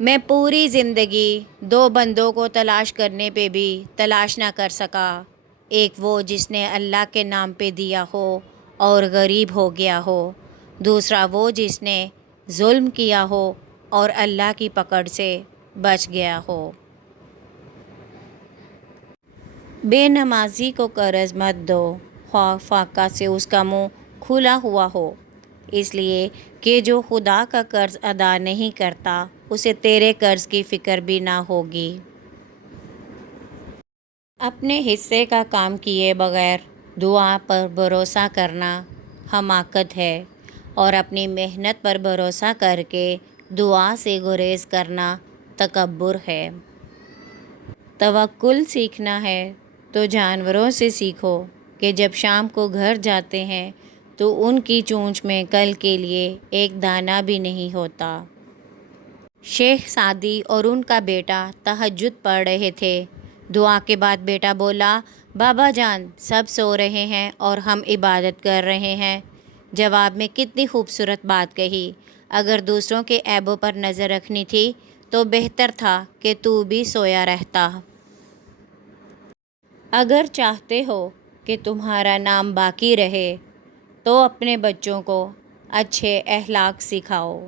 میں پوری زندگی دو بندوں کو تلاش کرنے پہ بھی تلاش نہ کر سکا، ایک وہ جس نے اللہ کے نام پہ دیا ہو اور غریب ہو گیا ہو، دوسرا وہ جس نے ظلم کیا ہو اور اللہ کی پکڑ سے بچ گیا ہو۔ بے نمازی کو قرض مت دو، خواہ فاقہ سے اس کا منہ کھلا ہوا ہو، اس لیے کہ جو خدا کا قرض ادا نہیں کرتا اسے تیرے قرض کی فکر بھی نہ ہوگی۔ اپنے حصے کا کام کیے بغیر دعا پر بھروسہ کرنا حماقت ہے، اور اپنی محنت پر بھروسہ کر کے دعا سے گریز کرنا تکبر ہے۔ توکل سیکھنا ہے تو جانوروں سے سیکھو کہ جب شام کو گھر جاتے ہیں تو ان کی چونچ میں کل کے لیے ایک دانہ بھی نہیں ہوتا۔ شیخ سعدی اور ان کا بیٹا تہجد پڑھ رہے تھے۔ دعا کے بعد بیٹا بولا، بابا جان سب سو رہے ہیں اور ہم عبادت کر رہے ہیں۔ جواب میں کتنی خوبصورت بات کہی، اگر دوسروں کے عیبوں پر نظر رکھنی تھی تو بہتر تھا کہ تو بھی سویا رہتا۔ اگر چاہتے ہو کہ تمہارا نام باقی رہے تو اپنے بچوں کو اچھے اخلاق سکھاؤ۔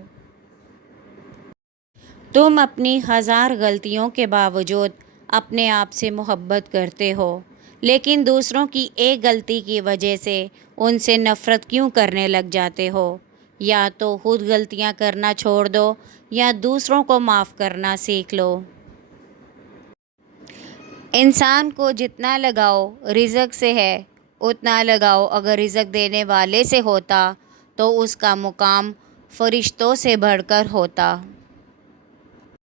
تم اپنی ہزار غلطیوں کے باوجود اپنے آپ سے محبت کرتے ہو، لیکن دوسروں کی ایک غلطی کی وجہ سے ان سے نفرت کیوں کرنے لگ جاتے ہو؟ یا تو خود غلطیاں کرنا چھوڑ دو یا دوسروں کو معاف کرنا سیکھ لو۔ انسان کو جتنا لگاؤ رزق سے ہے اتنا لگاؤ اگر رزق دینے والے سے ہوتا تو اس کا مقام فرشتوں سے بڑھ کر ہوتا۔